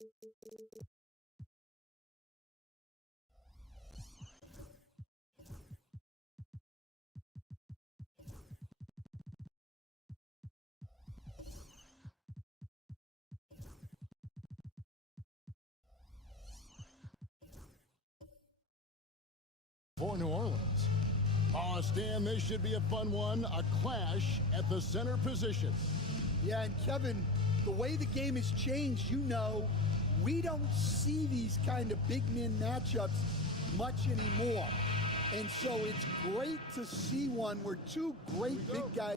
For New Orleans. Oh, Stan, this should be a fun one. A clash at the center position. Yeah, and Kevin, the way the game has changed, we don't see these kind of big men matchups much anymore. And so it's great to see one where two great big guys.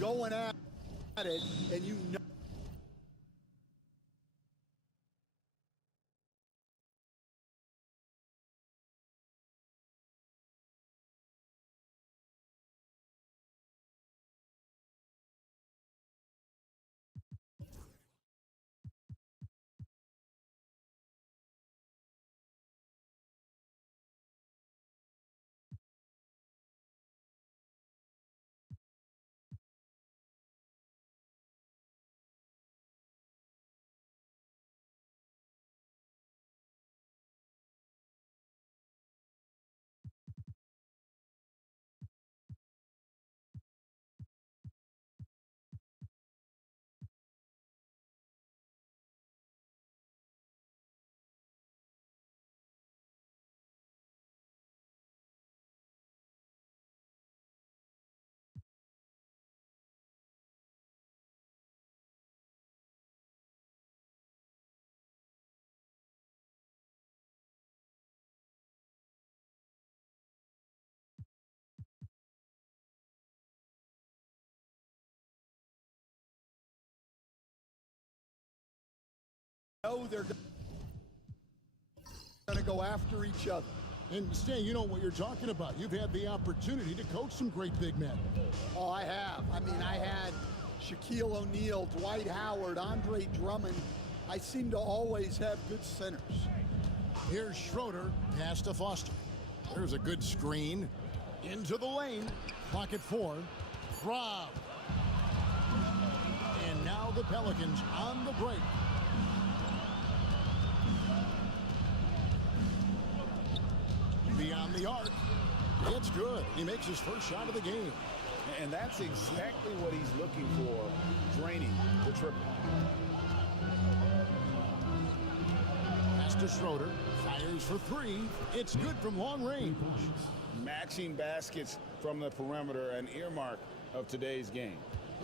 Going at it, and they're going to go after each other. And Stan, you know what you're talking about. You've had the opportunity to coach some great big men. Oh, I have. I had Shaquille O'Neal, Dwight Howard, Andre Drummond. I seem to always have good centers. Here's Schroeder, pass to Foster. There's a good screen. Into the lane. Pocket 4. Rob. And now the Pelicans on the break. Beyond the arc. It's good. He makes his first shot of the game. And that's exactly what he's looking for, draining the triple. Pass to Schroeder. Fires for 3. It's good from long range. Matching baskets from the perimeter, an earmark of today's game.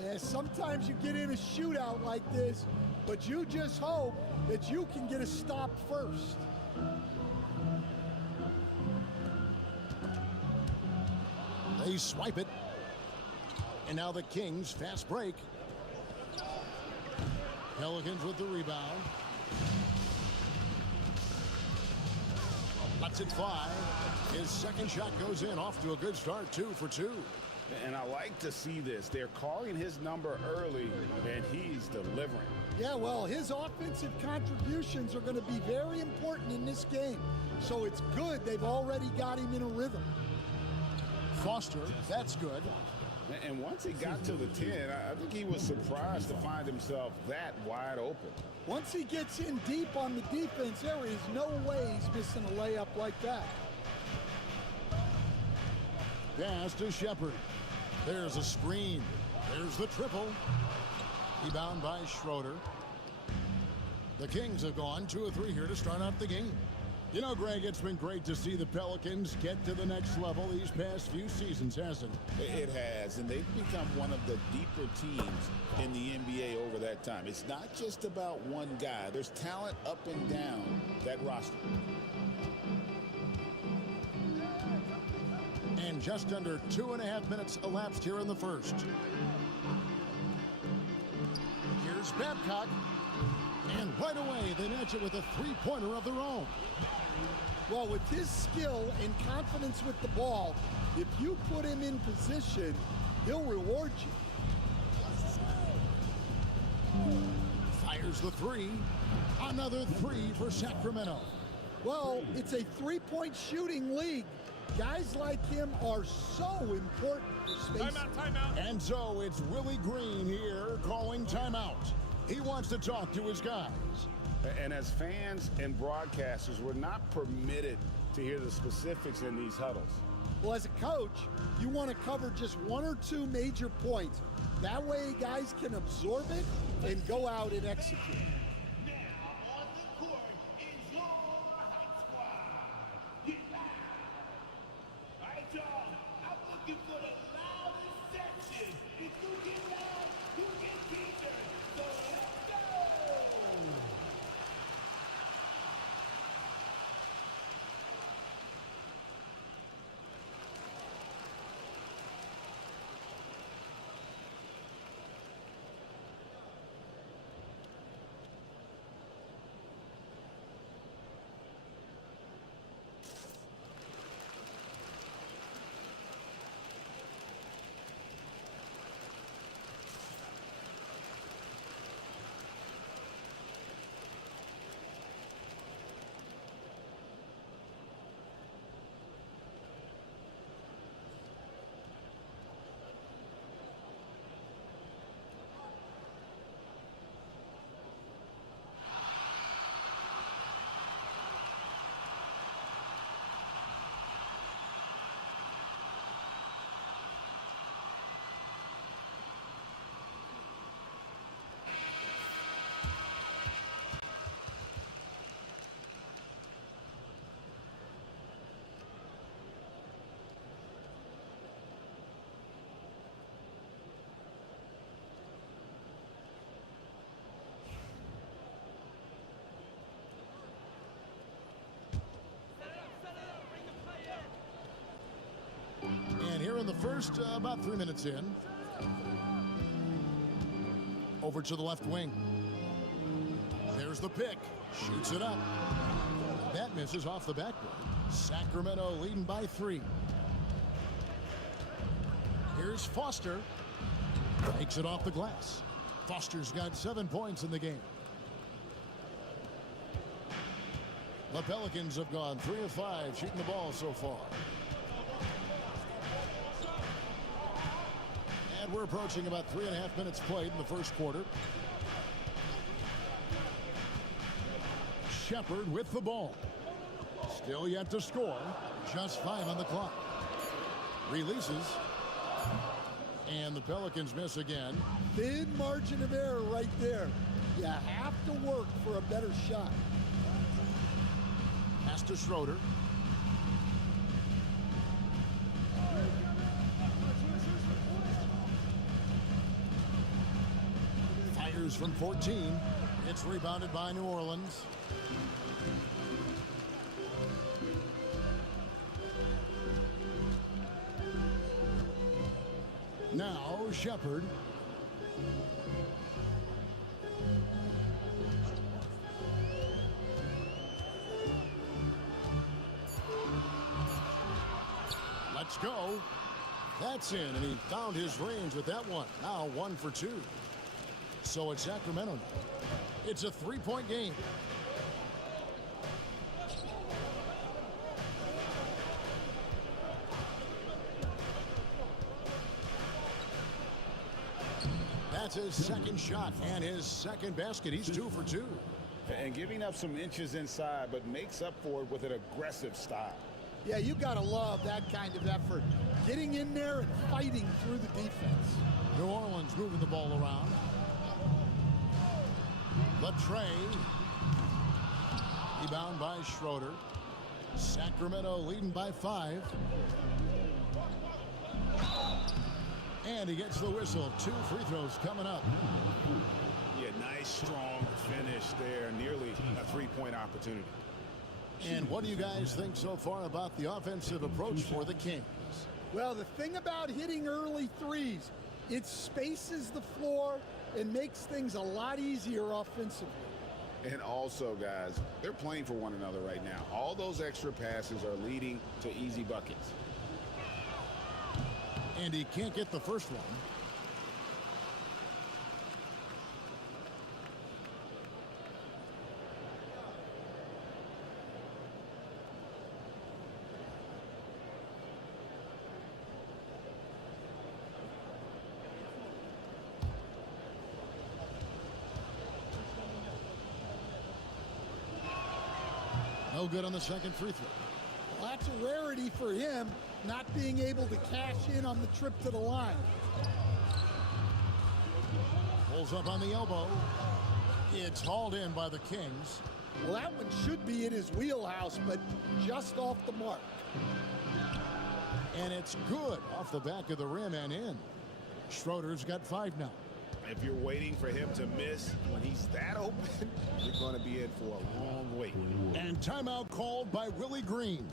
Yeah, sometimes you get in a shootout like this, but you just hope that you can get a stop first. They swipe it. And now the Kings fast break. Pelicans with the rebound. Lets it fly. His second shot goes in. Off to a good start. 2 for 2. And I like to see this. They're calling his number early, and he's delivering. Yeah, well, his offensive contributions are going to be very important in this game. So it's good they've already got him in a rhythm. Foster, that's good. And once he got to the 10, I think he was surprised to find himself that wide open. Once he gets in deep on the defense, there is no way he's missing a layup like that. Pass to Shepard. There's a screen. There's the triple. Rebound by Schroeder. The Kings have gone 2 of 3 here to start out the game. You know, Greg, it's been great to see the Pelicans get to the next level these past few seasons, hasn't it? It has, and they've become one of the deeper teams in the NBA over that time. It's not just about one guy. There's talent up and down that roster. And just under 2.5 minutes elapsed here in the first. Here's Babcock. And right away, they match it with a three-pointer of their own. Well, with his skill and confidence with the ball, if you put him in position, he'll reward you. Here's the three. Another three for Sacramento. Well, it's a three-point shooting league. Guys like him are so important for space. Timeout. And so it's Willie Green here calling timeout. He wants to talk to his guys. And as fans and broadcasters, we're not permitted to hear the specifics in these huddles. Well, as a coach, you want to cover just one or two major points. That way, guys can absorb it and go out and execute. Now on the court is your hot squad. Get loud. All right, y'all. I'm looking for the loudest section. If you get loud, you get featured. So let's go. And here in the first, about 3 minutes in. Over to the left wing. There's the pick. Shoots it up. That misses off the backboard. Sacramento leading by 3. Here's Foster. Takes it off the glass. Foster's got 7 points in the game. The Pelicans have gone 3 of 5 shooting the ball so far. And we're approaching about 3.5 minutes played in the first quarter. Shepard with the ball. Still yet to score. Just 5 on the clock. Releases. And the Pelicans miss again. Thin margin of error right there. You have to work for a better shot. Pass to Schroeder. Fires from 14. It's rebounded by New Orleans. Now Shepard. Let's go. That's in, and he found his range with that one. Now 1 for 2. So it's Sacramento now. It's a 3-point game. That's his second shot and his second basket. He's 2 for 2. And giving up some inches inside, but makes up for it with an aggressive style. Yeah, you got to love that kind of effort. Getting in there and fighting through the defense. New Orleans moving the ball around. Latrey. Rebound by Schroeder. Sacramento leading by 5. And he gets the whistle. 2 free throws coming up. Yeah, nice, strong finish there. Nearly a 3-point opportunity. And what do you guys think so far about the offensive approach for the Kings? Well, the thing about hitting early threes, it spaces the floor and makes things a lot easier offensively. And also, guys, they're playing for one another right now. All those extra passes are leading to easy buckets. And he can't get the first one. No good on the second free throw. Well, that's a rarity for him, not being able to cash in on the trip to the line. Pulls up on the elbow. It's hauled in by the Kings. Well, that one should be in his wheelhouse, but just off the mark. And it's good off the back of the rim and in. Schroeder's got 5 now. If you're waiting for him to miss when he's that open, you're going to be in for a long wait. And timeout called by Willie Green.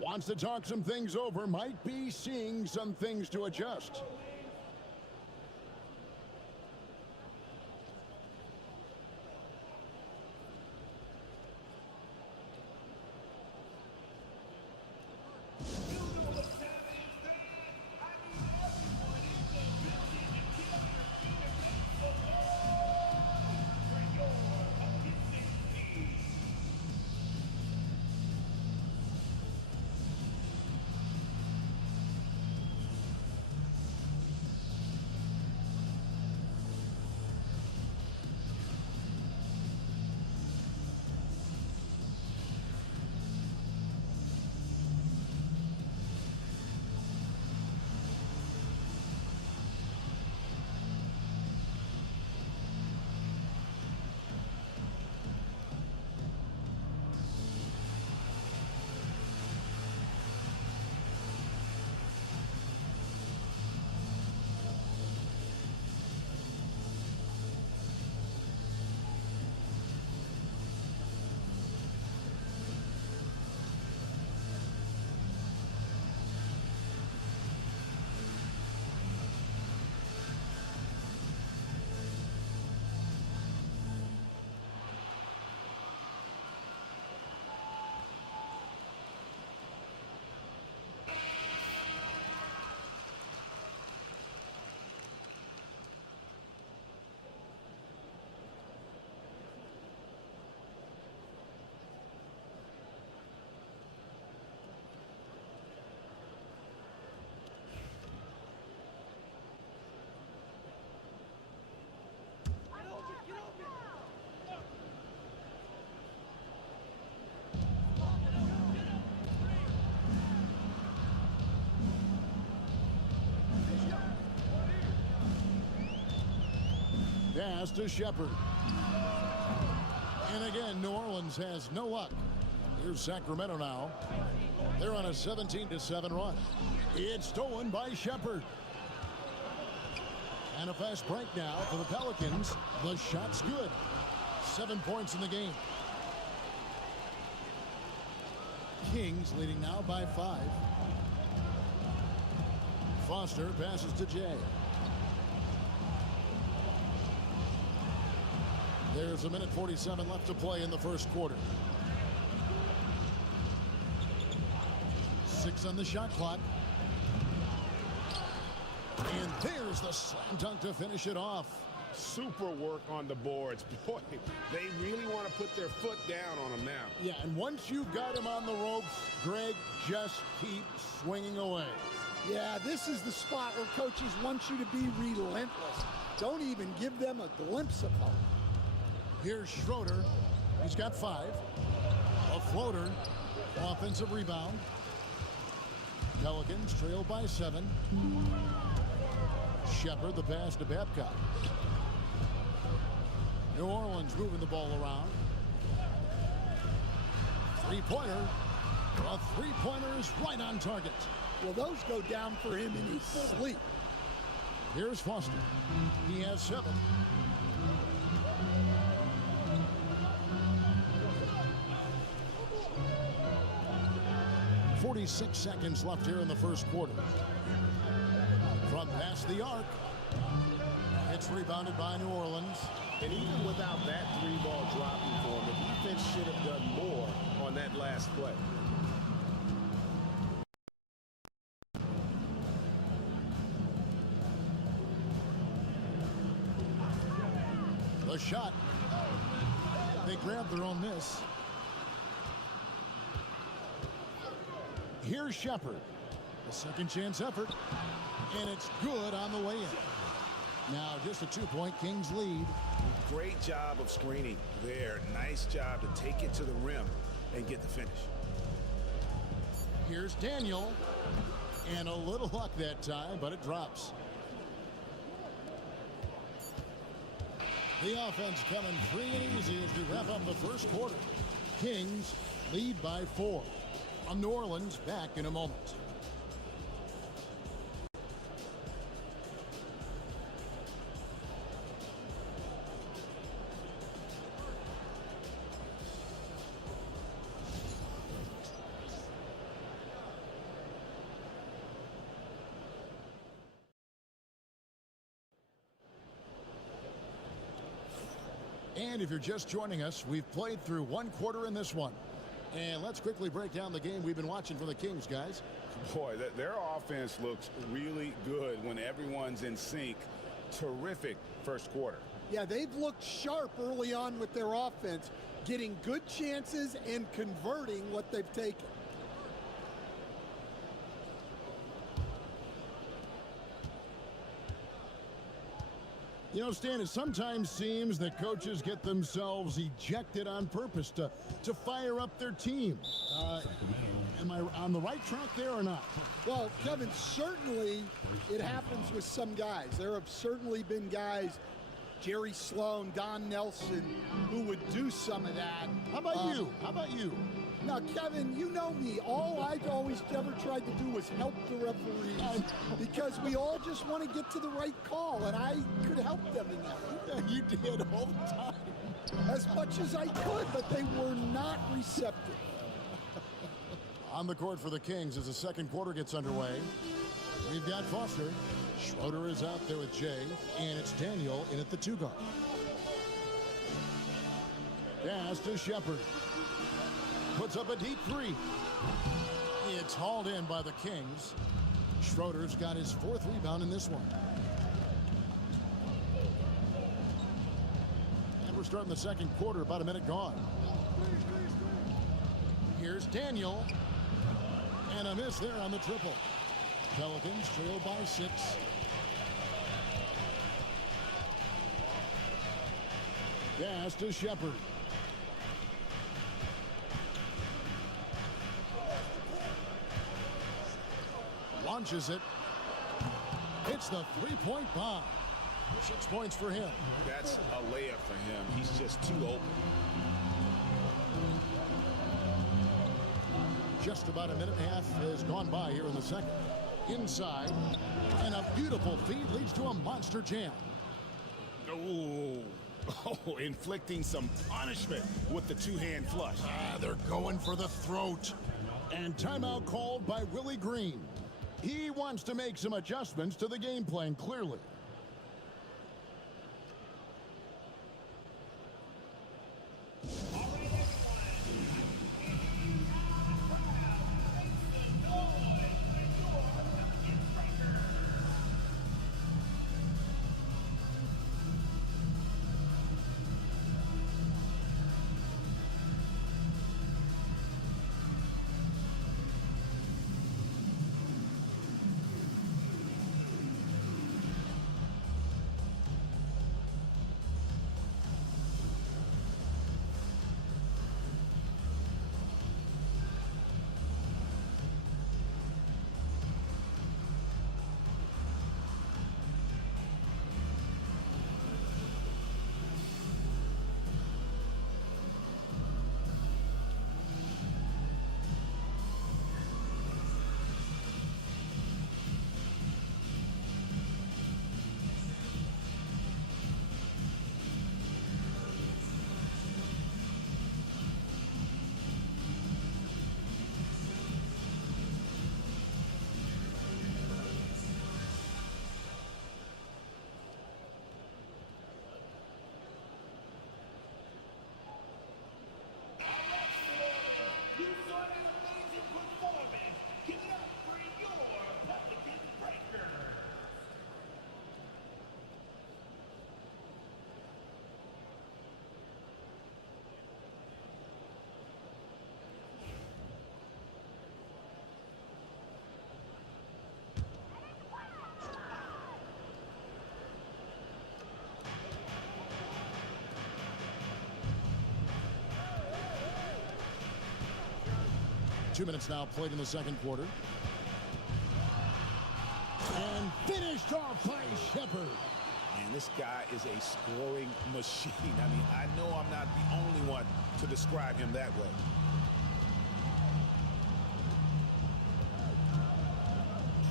Wants to talk some things over, might be seeing some things to adjust. Pass to Shepard. And again, New Orleans has no luck. Here's Sacramento now. They're on a 17-7 run. It's stolen by Shepard. And a fast break now for the Pelicans. The shot's good. 7 points in the game. Kings leading now by 5. Foster passes to Jay. There's a minute 47 left to play in the first quarter. 6 on the shot clock. And there's the slam dunk to finish it off. Super work on the boards. Boy, they really want to put their foot down on him now. Yeah, and once you've got him on the ropes, Greg, just keep swinging away. Yeah, this is the spot where coaches want you to be relentless. Don't even give them a glimpse of hope. Here's Schroeder. He's got 5. A floater. Offensive rebound. Pelicans trail by 7. Shepard the pass to Babcock. New Orleans moving the ball around. Three-pointer. A three-pointer is right on target. Well, those go down for him in his sleep. Here's Foster. He has 7. 46 seconds left here in the first quarter. From past the arc. It's rebounded by New Orleans. And even without that 3-ball dropping for him, the defense should have done more on that last play. The shot. They grabbed their own miss. Here's Shepard. A second chance effort. And it's good on the way in. Now just a 2-point Kings lead. Great job of screening there. Nice job to take it to the rim. and get the finish. Here's Daniel. And a little luck that time, but it drops. The offense coming free and easy as we wrap up the first quarter. Kings lead by 4. New Orleans back in a moment. And if you're just joining us, we've played through one quarter in this one. And let's quickly break down the game we've been watching for the Kings, guys. Boy, their offense looks really good when everyone's in sync. Terrific first quarter. Yeah, they've looked sharp early on with their offense, getting good chances and converting what they've taken. You know, Stan, it sometimes seems that coaches get themselves ejected on purpose to fire up their team. Am I on the right track there or not? Well, Kevin, certainly it happens with some guys. There have certainly been guys, Jerry Sloan, Don Nelson, who would do some of that. How about you? How about you? Now, Kevin, you know me. All I've always ever tried to do was help the referees because we all just want to get to the right call, and I could help them in that. You did all the time. As much as I could, but they were not receptive. On the court for the Kings as the second quarter gets underway. We've got Foster. Schroeder is out there with Jay, and it's Daniel in at the 2 guard. Pass to Shepard. Puts up a deep 3. It's hauled in by the Kings. Schroeder's got his 4th rebound in this one. And we're starting the second quarter, about a minute gone. Here's Daniel. And a miss there on the triple. Pelicans trail by 6. Pass to Shepard. Launches it. It's the 3-point bomb. 6 points for him. That's a layup for him. He's just too open. Just about a minute and a half has gone by here in the second. Inside, and a beautiful feed leads to a monster jam. Oh, inflicting some punishment with the 2-hand flush. They're going for the throat. And timeout called by Willie Green. He wants to make some adjustments to the game plan, clearly. 2 minutes now played in the second quarter. And finished off by Shepard. And this guy is a scoring machine. I mean, I know I'm not the only one to describe him that way.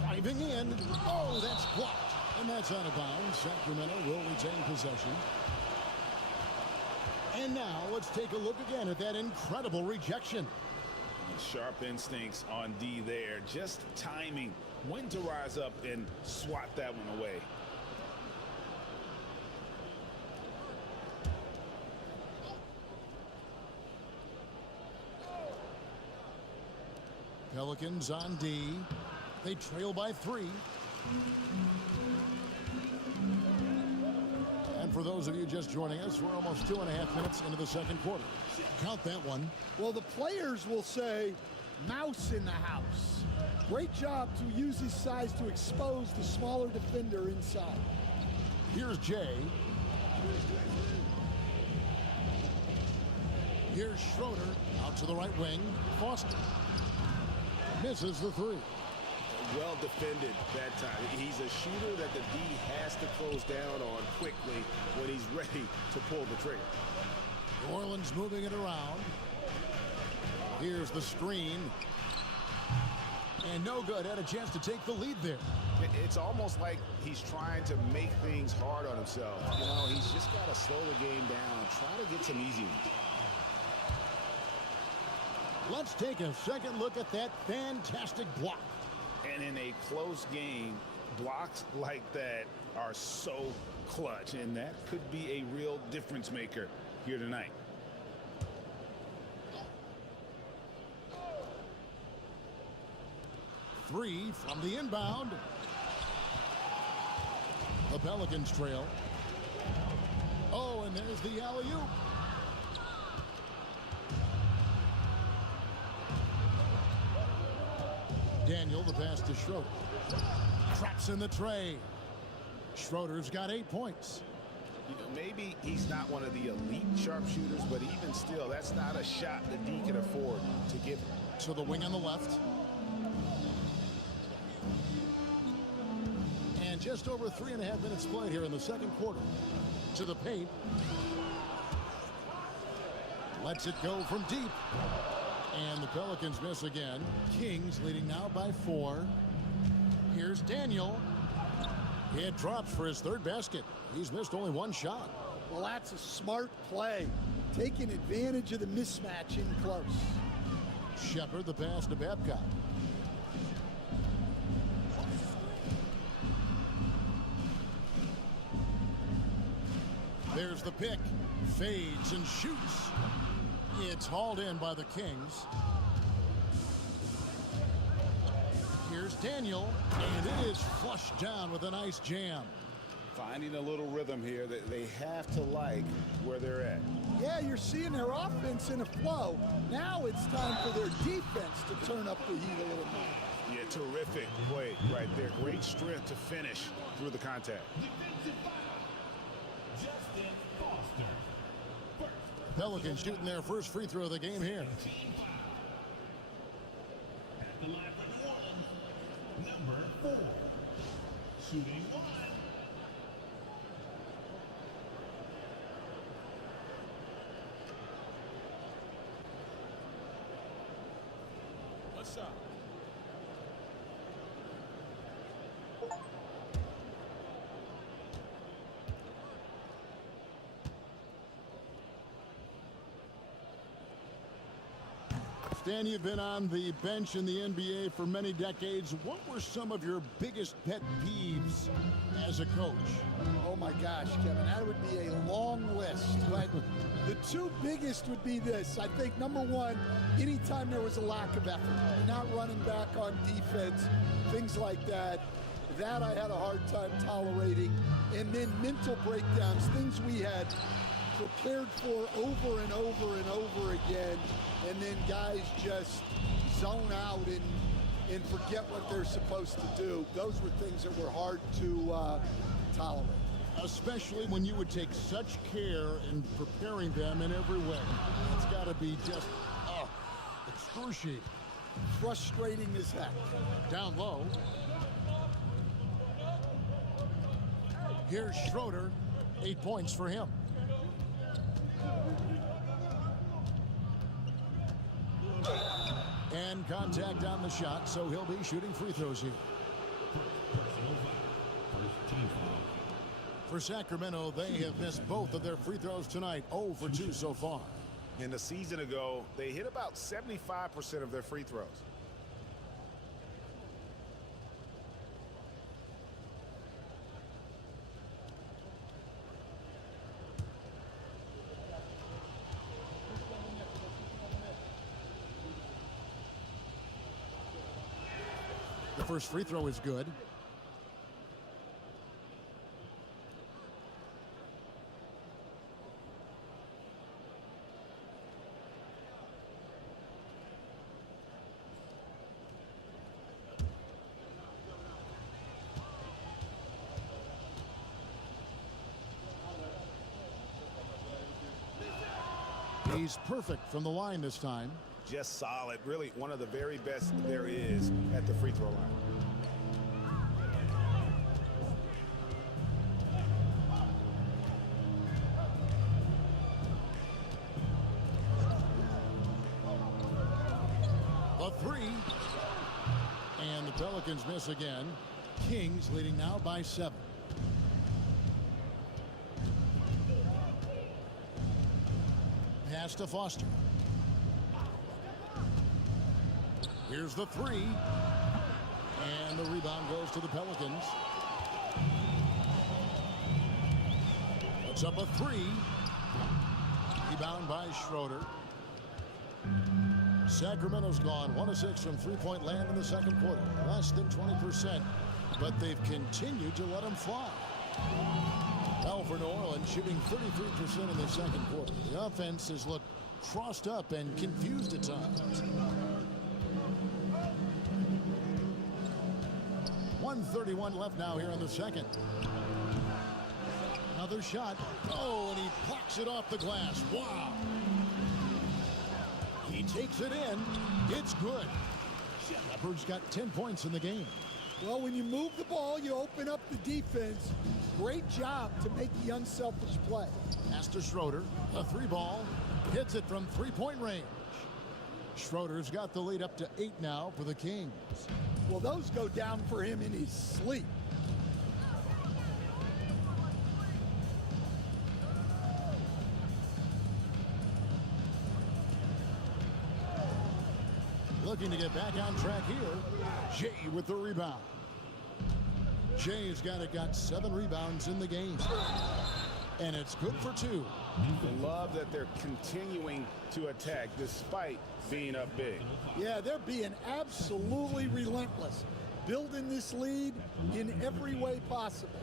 Driving in. Oh, that's blocked. And that's out of bounds. Sacramento will retain possession. And now let's take a look again at that incredible rejection. Sharp instincts on D there. Just timing when to rise up and swat that one away. Pelicans on D. They trail by 3. And for those of you just joining us, we're almost 2.5 minutes into the second quarter. Count that one. Well, the players will say, mouse in the house. Great job to use his size to expose the smaller defender inside. Here's Jay. Here's Schroeder out to the right wing. Foster misses the 3. Well defended that time. He's a shooter that the D has to close down on quickly when he's ready to pull the trigger. New Orleans moving it around. Here's the screen. And no good. Had a chance to take the lead there. It's almost like he's trying to make things hard on himself. You know, he's just got to slow the game down. Try to get some easy ones. Let's take a second look at that fantastic block. And in a close game, blocks like that are so clutch. And that could be a real difference maker here tonight. Three from the inbound. The Pelicans trail. Oh, and there's the alley-oop. Daniel, the pass to Schroeder. Traps in the tray. Schroeder's got 8 points. You know, maybe he's not one of the elite sharpshooters, but even still, that's not a shot the D can afford to give him. To the wing on the left. And just over 3.5 minutes played here in the second quarter. To the paint. Lets it go from deep. And the Pelicans miss again. Kings leading now by 4. Here's Daniel. It drops for his 3rd basket. He's missed only 1 shot. Well, that's a smart play. Taking advantage of the mismatch in close. Shepard, the pass to Babcock. There's the pick. Fades and shoots. It's hauled in by the Kings. Here's Daniel, and it is flushed down with a nice jam. Finding a little rhythm here that they have to like where they're at. Yeah, you're seeing their offense in a flow. Now it's time for their defense to turn up the heat a little more. Yeah, terrific play right there. Great strength to finish through the contact. Pelicans shooting their first free throw of the game here. At the line for New Orleans, number 4. Shooting 1. What's up? Stan, you've been on the bench in the NBA for many decades. What were some of your biggest pet peeves as a coach? Oh my gosh, Kevin, that would be a long list. But the 2 biggest would be this. I think number 1, anytime there was a lack of effort, not running back on defense, things like that. That I had a hard time tolerating. And then mental breakdowns, things we had prepared for over and over and over again, and then guys just zone out and forget what they're supposed to do. Those were things that were hard to tolerate. Especially when you would take such care in preparing them in every way. It's got to be just excruciating. frustrating as heck. Down low. Here's Schroeder. 8 points for him. And contact on the shot, so he'll be shooting free throws here. For Sacramento, they have missed both of their free throws tonight. 0 for 2 so far. In the season ago, they hit about 75% of their free throws. The first free throw is good. He's perfect from the line this time. Just solid. Really one of the very best there is at the free throw line. A three. And the Pelicans miss again. Kings leading now by 7. Pass to Foster. Here's the three. And the rebound goes to the Pelicans. Puts up a three. Rebound by Schroeder. Sacramento's gone 1 of 6 from three-point land in the second quarter. Less than 20%, but they've continued to let them fly. Well, for New Orleans, shooting 33% in the second quarter. The offense has looked crossed up and confused at times. 1:31 left now here in the second. Another shot. Oh, and he plucks it off the glass. Wow. He takes it in. It's good. Leopard's got 10 points in the game. Well, when you move the ball, you open up the defense. Great job to make the unselfish play. Pass to Schroeder. A three ball. Hits it from three-point range. Schroeder's got the lead up to 8 now for the Kings. Well, those go down for him in his sleep. Looking to get back on track here. Jay with the rebound. Jay's got 7 rebounds in the game. And it's good for 2. I love that they're continuing to attack despite being up big. Yeah, they're being absolutely relentless, building this lead in every way possible.